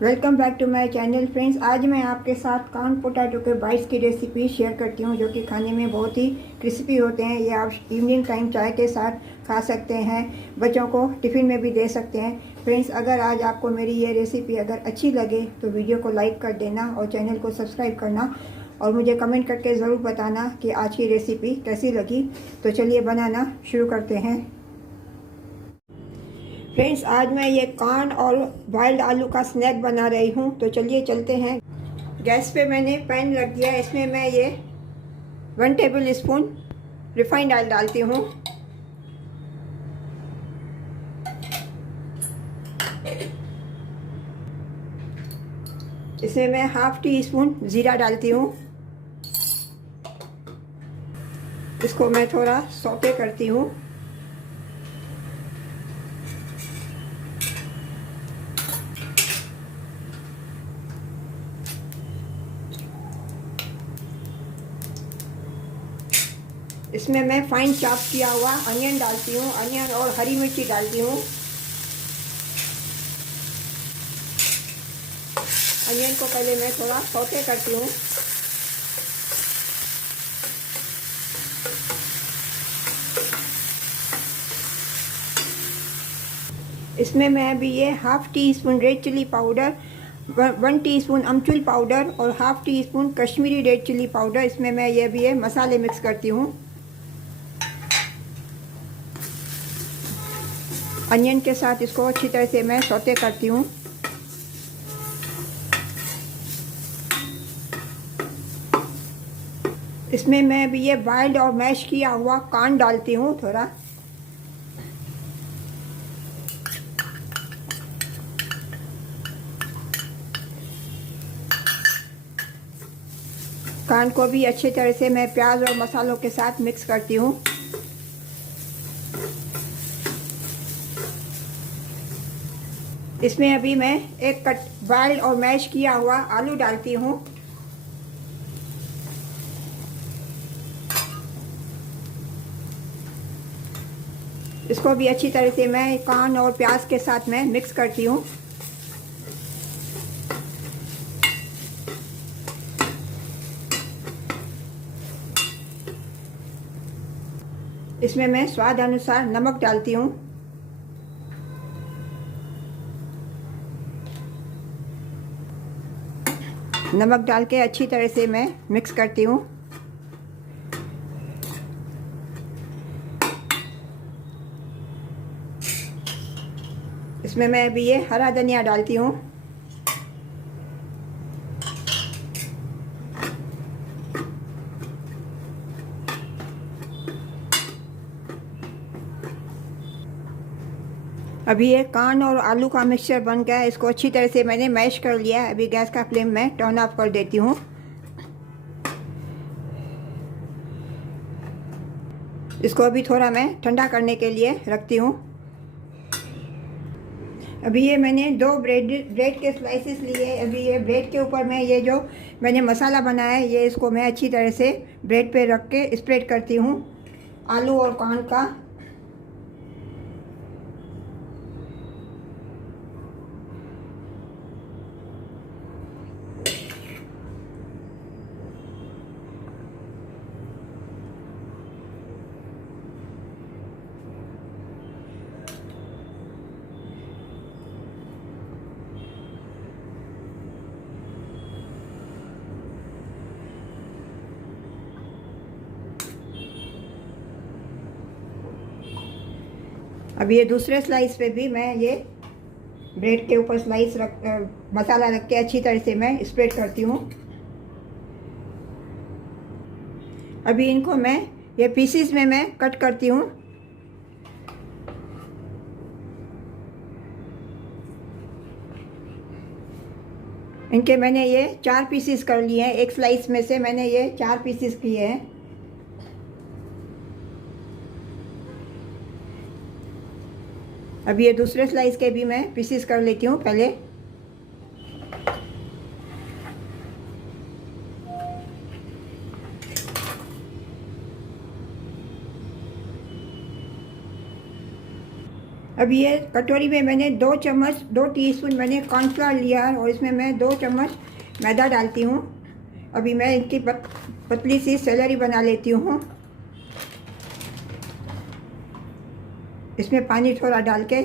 Welcome back to my channel friends. आज मैं आपके साथ कॉर्न पोटैटो के बाइट्स की रेसिपी शेयर करती हूँ, जो कि खाने में बहुत ही क्रिस्पी होते हैं। ये आप इवनिंग टाइम चाय के साथ खा सकते हैं, बच्चों को टिफ़िन में भी दे सकते हैं। फ्रेंड्स, अगर आज आपको मेरी ये रेसिपी अगर अच्छी लगे तो वीडियो को लाइक कर देना और चैनल को सब्सक्राइब करना, और मुझे कमेंट करके ज़रूर बताना कि आज की रेसिपी कैसी लगी। तो चलिए बनाना शुरू करते हैं। फ्रेंड्स, आज मैं ये कॉर्न और बॉइल्ड आलू का स्नैक बना रही हूँ। तो चलिए चलते हैं। गैस पे मैंने पैन रख दिया। इसमें मैं ये 1 टेबल स्पून रिफाइंड ऑयल डालती हूँ। इसमें मैं ½ टी स्पून ज़ीरा डालती हूँ। इसको मैं थोड़ा सौटे करती हूँ। इसमें मैं फाइन चॉप किया हुआ अनियन डालती हूँ। अनियन और हरी मिर्ची डालती हूँ। अनियन को पहले मैं थोड़ा सौटे करती हूँ। इसमें मैं अभी ये ½ teaspoon red chilli powder, 1 teaspoon amchur powder और ½ teaspoon Kashmiri red chilli powder, इसमें मैं ये भी मसाले मिक्स करती हूँ। अनियन के साथ इसको अच्छी तरह से मैं सौते करती हूँ। इसमें मैं अभी ये बॉइल्ड और मैश किया हुआ कॉर्न डालती हूँ। थोड़ा कॉर्न को भी अच्छी तरह से मैं प्याज और मसालों के साथ मिक्स करती हूँ। इसमें अभी मैं एक कट बॉइल्ड और मैश किया हुआ आलू डालती हूँ। इसको भी अच्छी तरह से मैं कॉर्न और प्याज के साथ में मिक्स करती हूँ। इसमें मैं स्वाद अनुसार नमक डालती हूँ। नमक डाल के अच्छी तरह से मैं मिक्स करती हूँ। इसमें मैं अभी ये हरा धनिया डालती हूँ। अभी ये कॉर्न और आलू का मिक्सचर बन गया है। इसको अच्छी तरह से मैंने मैश कर लिया है। अभी गैस का फ्लेम मैं टर्न ऑफ कर देती हूँ। इसको अभी थोड़ा मैं ठंडा करने के लिए रखती हूँ। अभी ये मैंने 2 ब्रेड के स्लाइसेस लिए। अभी ये ब्रेड के ऊपर मैं ये जो मैंने मसाला बनाया है, ये इसको मैं अच्छी तरह से ब्रेड पे रख के स्प्रेड करती हूँ आलू और कॉर्न का। अब ये दूसरे स्लाइस पे भी मैं ये ब्रेड के ऊपर स्लाइस मसाला रख के अच्छी तरह से मैं स्प्रेड करती हूँ। अभी इनको मैं ये पीसेस में मैं कट करती हूँ। इनके मैंने ये 4 पीसेस कर लिए हैं। एक स्लाइस में से मैंने ये 4 पीसेस किए हैं। अभी ये दूसरे स्लाइस के भी मैं पीसेस कर लेती हूँ पहले। अब ये कटोरी में मैंने 2 टीस्पून मैंने कॉर्नफ्लावर लिया है और इसमें मैं 2 चम्मच मैदा डालती हूँ। अभी मैं इनकी पतली सी सेलरी बना लेती हूँ। इसमें पानी थोड़ा डाल के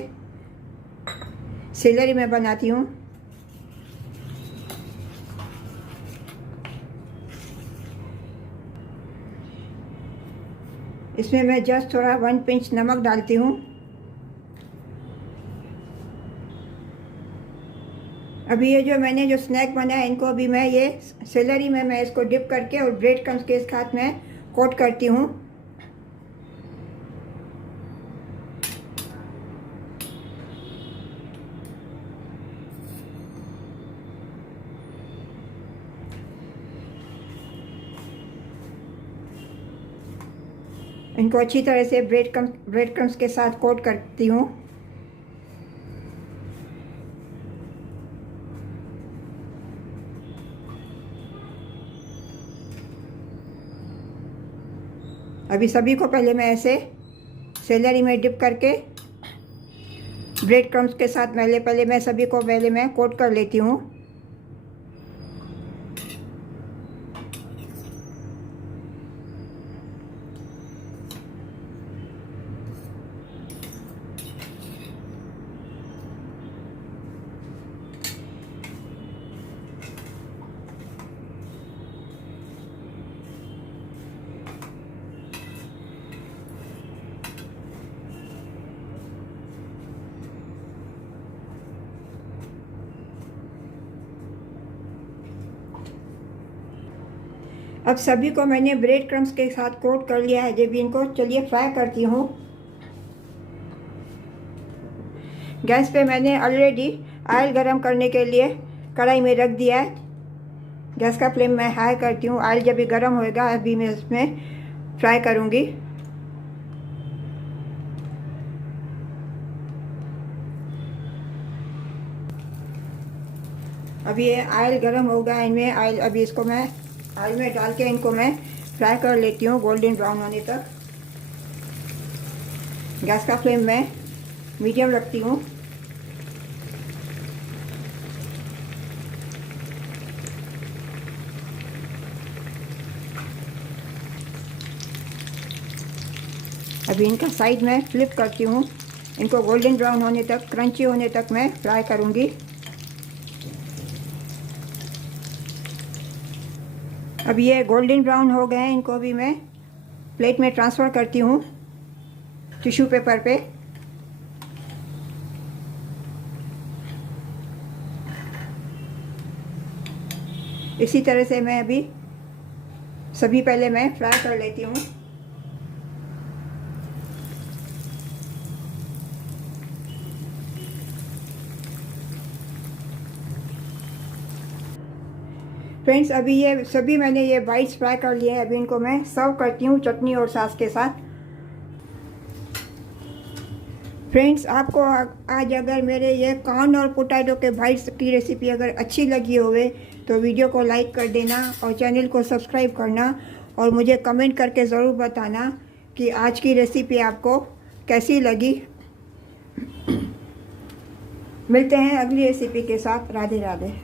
सेलरी में बनाती हूँ। इसमें मैं जस्ट थोड़ा 1 पिंच नमक डालती हूँ। अभी ये जो मैंने जो स्नैक बनाया इनको अभी मैं ये सेलरी में मैं इसको डिप करके और ब्रेड क्रम्स के साथ में कोट करती हूँ। इनको अच्छी तरह से ब्रेड क्रम्स के साथ कोट करती हूँ। अभी सभी को पहले मैं ऐसे सेलरी में डिप करके ब्रेड क्रम्स के साथ पहले मैं सभी को मैं कोट कर लेती हूँ। अब सभी को मैंने ब्रेड क्रम्स के साथ कोट कर लिया है। जब इनको चलिए फ्राई करती हूँ। गैस पे मैंने ऑलरेडी ऑयल गरम करने के लिए कढ़ाई में रख दिया है। गैस का फ्लेम मैं हाई करती हूँ। ऑयल जब भी गरम होएगा अभी मैं इसमें फ्राई करूँगी। अभी ये ऑयल गरम होगा, इनमें ऑयल अभी इसको मैं ऑयल में डाल के इनको मैं फ्राई कर लेती हूँ गोल्डन ब्राउन होने तक। गैस का फ्लेम मैं मीडियम रखती हूँ। अभी इनका साइड में फ्लिप करती हूँ। इनको गोल्डन ब्राउन होने तक, क्रंची होने तक मैं फ्राई करूँगी। अब ये गोल्डन ब्राउन हो गए हैं, इनको अभी मैं प्लेट में ट्रांसफ़र करती हूँ टिश्यू पेपर पे। इसी तरह से मैं अभी सभी पहले मैं फ्राई कर लेती हूँ। फ्रेंड्स, अभी ये सभी मैंने ये बाइट्स फ्राई कर लिए हैं। अभी इनको मैं सर्व करती हूँ चटनी और सॉस के साथ। फ्रेंड्स, आपको आज अगर मेरे ये कॉर्न और पोटैटो के बाइट्स की रेसिपी अगर अच्छी लगी होवे तो वीडियो को लाइक कर देना और चैनल को सब्सक्राइब करना और मुझे कमेंट करके ज़रूर बताना कि आज की रेसिपी आपको कैसी लगी। मिलते हैं अगली रेसिपी के साथ। राधे राधे।